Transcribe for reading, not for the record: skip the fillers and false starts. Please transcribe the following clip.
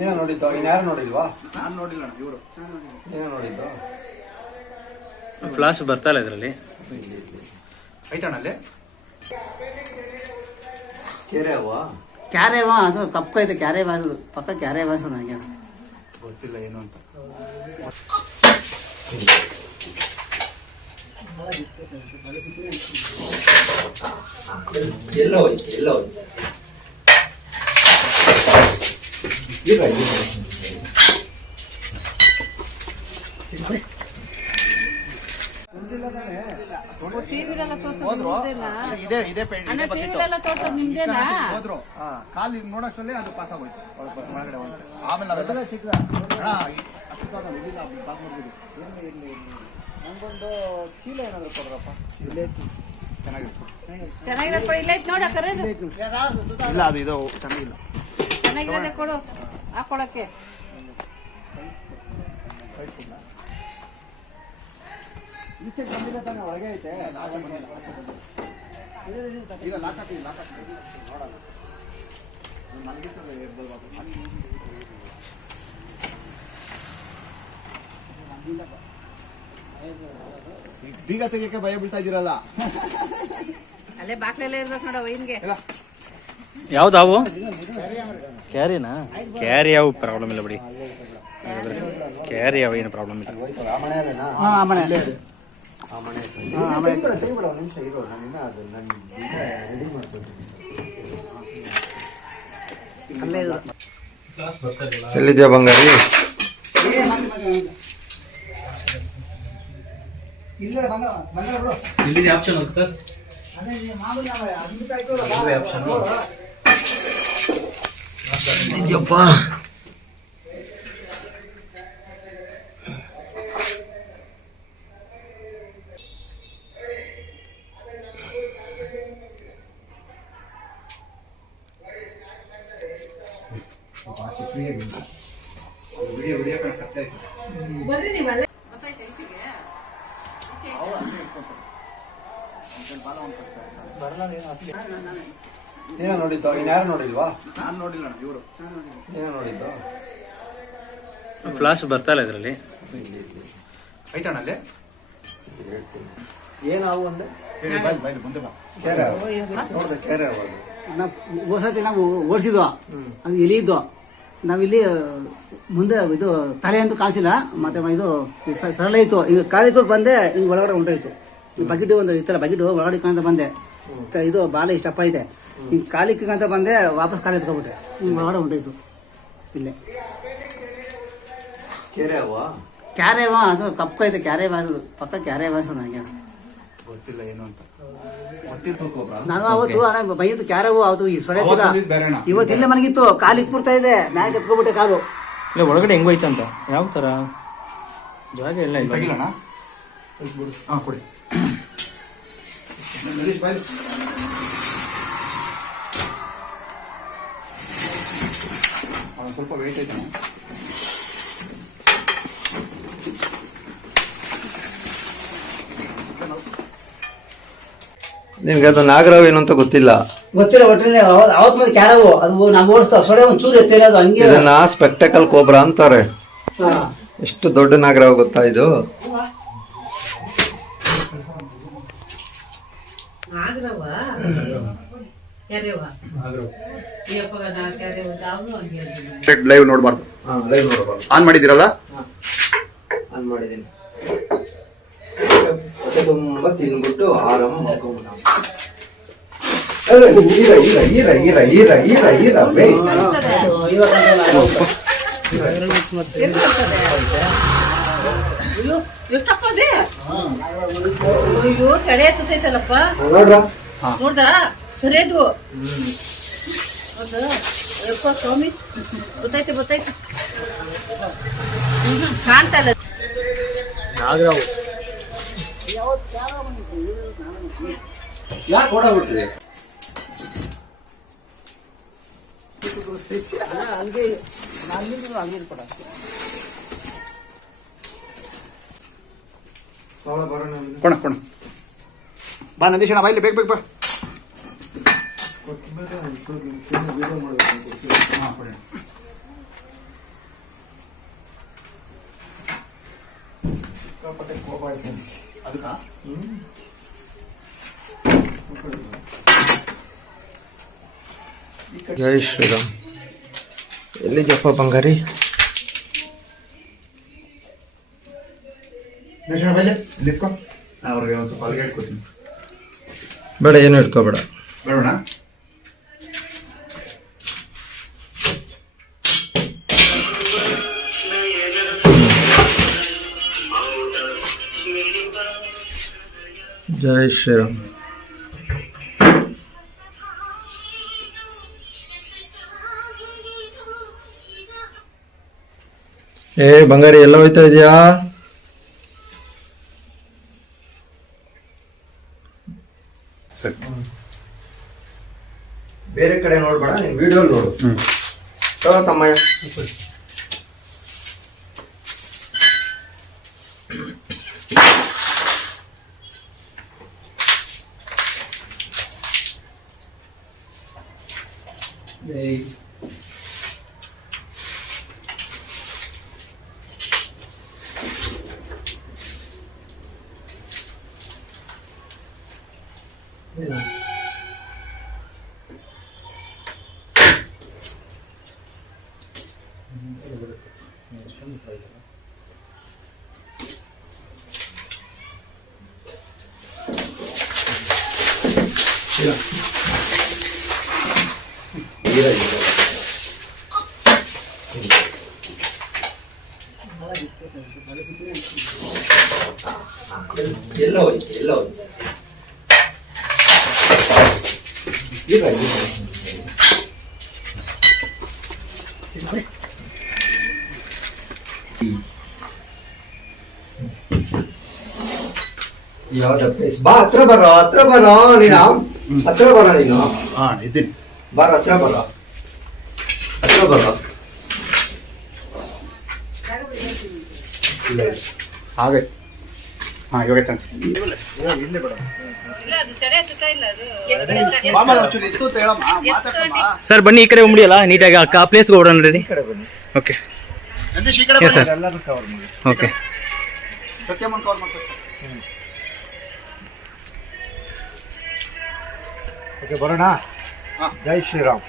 ಏನೋ ನೋಡಿದ್ದು, ಇನ್ಯಾರು ನೋಡಿಲ್ವಾ? ನಾನು ನೋಡಿಲ್ಲ, ಇವರು ಏನೋ ನೋಡಿದ್ದು. ಫ್ಲಾಶ್ ಬರ್ತಾ ಇಲ್ಲ ಇದರಲ್ಲಿ. ಐತಣ್ಣಲ್ಲಿ ಕ್ಯಾರೆ ಅದು ಕಪ್ಪು ಐತೆ, ಕ್ಯಾರೆ ಬಾಸು ಪಕ್ಕ ಕ್ಯಾರೆ ಬಾಸು ನನಗೆ ಗೊತ್ತಿಲ್ಲ ಏನು ಅಂತ. ಎಲ್ಲೋ ಹೋದ್ರು ಕಾಲು ನೋಡೋಷ್ಟಲ್ಲೇ ಅದು ಪಾಸ್ ಆಗೋಯ್ತು ಒಳಗಡೆ. ಆಮೇಲೆ ನಂಗೊಂದು ಚೀಲ ಏನಾದ್ರು ಕೊಡ್ರಪ್ಪ. ಇಲ್ಲ, ಅದು ಇದು ಚೆನ್ನಾಗಿಲ್ಲ. ಚೆನ್ನಾಗಿರೋದೆ ಕೊಡು, ಹಾಕೊಳಕ್ಕೆ. ಈಚೆ ಬಂದಿಲ್ಲ ತಾನೆ, ಒಳಗೆ ಐತೆ. ಈಗ ಲಾಕ್ ಹಾಕಿ ನೋಡೋಣ. ಬೀಗ ತೆಗಿಯಕ್ಕೆ ಭಯ ಬೀಳ್ತಾ ಇದ್ದೀರಲ್ಲ. ಅಲ್ಲೇ ಬಾಕ್ಲೆಲ್ಲ ಇರ್ಬೇಕು ನೋಡ ವೈನ್ಗೆ. ಯಾವ್ದಾವು ಕ್ಯಾರಿನಾ? ಕ್ಯಾರಿ ಯಾವ ಪ್ರಾಬ್ಲಮ್ ಇಲ್ಲ ಬಿಡಿ, ಕ್ಯಾರಿ ಯಾವ ಏನು ಪ್ರಾಬ್ಲಮ್ ಇಲ್ಲ. ಎಲ್ಲಿದ್ಯಾ ಬಂಗಾರಿ? ಇಲ್ಲಿ ಆಪ್ಷನ್ ಅಲ್ಲ ಸರ್, ಇದೆಯಪ್ಪ. ಬರ್ರಿ ನೀವಲ್ಲೇ. ಏನೋ ನೋಡಿದ್ದು, ಇನ್ಯಾರು ನೋಡಿಲ್ವಾ? ನಾನು ನೋಡಿಲ್ಲ, ಇವರು ಏನೋ ನೋಡಿದ್ದು. ಫ್ಲಾಶ್ ಬರ್ತಾ ಇಲ್ಲ ಇದರಲ್ಲಿ. ಐತಣ್ಣಲ್ಲಿ ಏನಾವು ಅಂದೆ? ಮುಂದೆ ಬಾ. ಕೇರೆ ನೋಡ್ದೆ, ಕೇರೆ ಅದು. ಹೊಸತಿ ನಾವು ಓಡಿಸಿದ್ವು, ಅದು ಎಲಿ ಇದ್ದು. ನಾವಿಲ್ಲಿ ಮುಂದೆ ಇದು ತಲೆ ಅಂತೂ ಕಾಣಿಸಿಲ್ಲ, ಮತ್ತೆ ಇದು ಸರಳ ಇತ್ತು. ಈಗ ಕಾಲಿತ್ತು ಬಂದೆ, ಹಿಂಗೆ ಒಳಗಡೆ ಹೊಂಟೋಯ್ತು. ಬಕೆಟ್ ಒಂದು ಇತ್ತಲ್ಲ, ಬಕೆಟ್ ಒಳಗಡೆ ಅಂತ ಬಂದೆ. ಇದು ಬಾಲ ಇಷ್ಟಪ್ಪ ಇದೆ, ಈಗ ಕಾಲಿಕ್ಕೆ ಅಂತ ಬಂದೆ, ವಾಪಸ್ ಕಾಲು ಎತ್ಕೊಬಿಟ್ರೆ ಹಿಂಗೆ ಒಳಗಡೆ ಹೊಂಟೋಯ್ತು. ಇಲ್ಲೇ ಕ್ಯಾರೆ ಅದು ಕಪ್ಪು ಐತೆ, ಕ್ಯಾರೆ ಬಾಸು ಪಕ್ಕ ಕ್ಯಾರೆ ಬಾಸು ನನಗೆ ಗೊತ್ತಿಲ್ಲ ಏನು ಅಂತ. ನಾನು ಅವತ್ತು ಬೈದು ಕ್ಯಾರವು ಅವತ್ತು ಸೊಳ್ಳೆತ್ತಿಲ್ಲ, ಇವತ್ತು ಇಲ್ಲೇ ಮನಗಿತ್ತು. ಕಾಲಿಗೆ ಪೂರ್ತಾ ಇದೆ, ಮ್ಯಾಲೆ ಎತ್ಕೊಬಿಟ್ಟೆ ಕಾಲು. ಇಲ್ಲ ಒಳಗಡೆ ಹೆಂಗೋಯ್ತಂತ ಯಾವ ತರ ಜಾಗ ಎಲ್ಲ ಇಲ್ಲ. ತೆಗಿಲಣ್ಣ, ಹಾಂ ಕೊಡಿ. ಸ್ವಲ್ಪ ವೆಯ್ಟ್ ಐತೆ. ನಿಮ್ಗೆ ಅದು ನಾಗರಾವ್ ಏನು ಅಂತ ಗೊತ್ತಿಲ್ಲ? ಒಟ್ಟಿನಲ್ಲಿ ಅವತ್ ಮತ್ತೆ ಕ್ಯಾರವು ಅದು ನಾವು ಓಡಿಸ್ತಾ ಸೊಡೆ ಒಂದು ಚೂರು ಎತ್ತಿಲ್ಲ, ಅದು ಹಂಗೆ. ಇದನ್ನ ಸ್ಪೆಕ್ಟಕಲ್ ಕೋಬ್ರಾ ಅಂತಾರೆ. ಎಷ್ಟು ದೊಡ್ಡ ನಾಗರಾವ್ ಗೊತ್ತಾ ಇದು? ಲೈವ್ ನೋಡ್ಬಾರ್ದು. ಆನ್ ಮಾಡಿದಿರಲ್ಲ? ಆನ್ ಮಾಡಿದ್ದೀನಿ. ತುಂಬಾ ತಿನ್ಬಿಟ್ಟು ಆರಾಮ ಮಾಡ್ಕೊಂಡ್ಬಿಡ. ಸೆಡೆ ಎತ್ತೈತಲ್ಲಪ್ಪ ನೋಡ್ದ ಸರಿಯದು. ಯಪ್ಪ ಸ್ವಾಮಿ, ಗೊತ್ತಾಯ್ತು ಕಾಣ್ತಾ ಇಲ್ಲ. ಯಾಕೆ ಓಡಾಡ್ಬಿಟ್ರಿ? ಹಂಗೆ ಹಂಗೆ ಕೊಡ. ಕೊಣ ಬಾ ನಂದೀಶಣ್ಣ, ಬಾ ಇಲ್ಲಿ ಬೇಗ ಬಾ. ಸಿಕ್ಕಾಪಟ್ಟೆ ಕೋಪ ಆಯ್ತು ಅದಕ್ಕ ಜೈ ಶ್ರೀರಾಮ್. ಎಲ್ಲಿದ್ಯಪ್ಪ ಬಂಗಾರಿ? ದರ್ಶನ ಬೈಲೆ ಇಲ್ಲಿ ಇಟ್ಕೊ. ಅವ್ರಿಗೆ ಒಂದು ಸ್ವಲ್ಪ ಅಲ್ಲಿಗೆ ಇಟ್ಕೊತೀನಿ. ಬೇಡ, ಏನು ಇಟ್ಕೋಬೇಡ. ಬೇಡೋಣ. ಜೈ ಶ್ರೀರಾಮ್. ಏ ಬಂಗಾರಿ, ಎಲ್ಲ ಹೋಯ್ತಾ ಇದೆಯಾ? ಸರಿ. ಬೇರೆ ಕಡೆ ನೋಡ್ಬೇಡ, ನೀನು ವಿಡಿಯೋ ನೋಡು. ತಮ್ಮಯ್ಯ. ಎಲ್ಲ ಹೋಯ್ತು, ಎಲ್ಲ ಹೋಯ್ತು. ಯಾವ್ದ ಪ್ಲೇಸ್? ಬಾ, ಹತ್ರ ಬರೋ, ಹತ್ರ ಬರೋ. ನೀನು ಹತ್ರ ಬರೋ, ನೀನು ಹಾ ಇದ್ದೀನಿ. ಬಾರ, ಹತ್ರ ಬರೋ, ಹತ್ರ ಬರೋ. ಹಾಗೆ ಹಾ ಇವಾಗ ಇಲ್ಲ ಅದು ಸೆಡೆ ಸುತ್ತ ಇಲ್ಲ ಅದು ಸರ್ ಬನ್ನಿ ಈ ಕಡೆ ಉಂಬಿಡಿಯಲ್ಲ ನೀಟಾಗಿ ಆ ಪ್ಲೇಸ್ಗೆ ಹೋಗೋಣ ನಡೀರಿ. ಈ ಕಡೆ ಬನ್ನಿ. ಓಕೆ ನಂದೀಶ್ ಈ ಕಡೆ Yes, sir. ಎಲ್ಲರೂ ಕವರ್ ಮಾಡಿ. ಓಕೆ ಸತ್ಯಮ್ಮನ್ ಕವರ್ ಮಾಡ್ತಾರೆ. ಓಕೆ, ಬರೋಣ. ಹಾ. ಜೈ ಶ್ರೀರಾಮ್.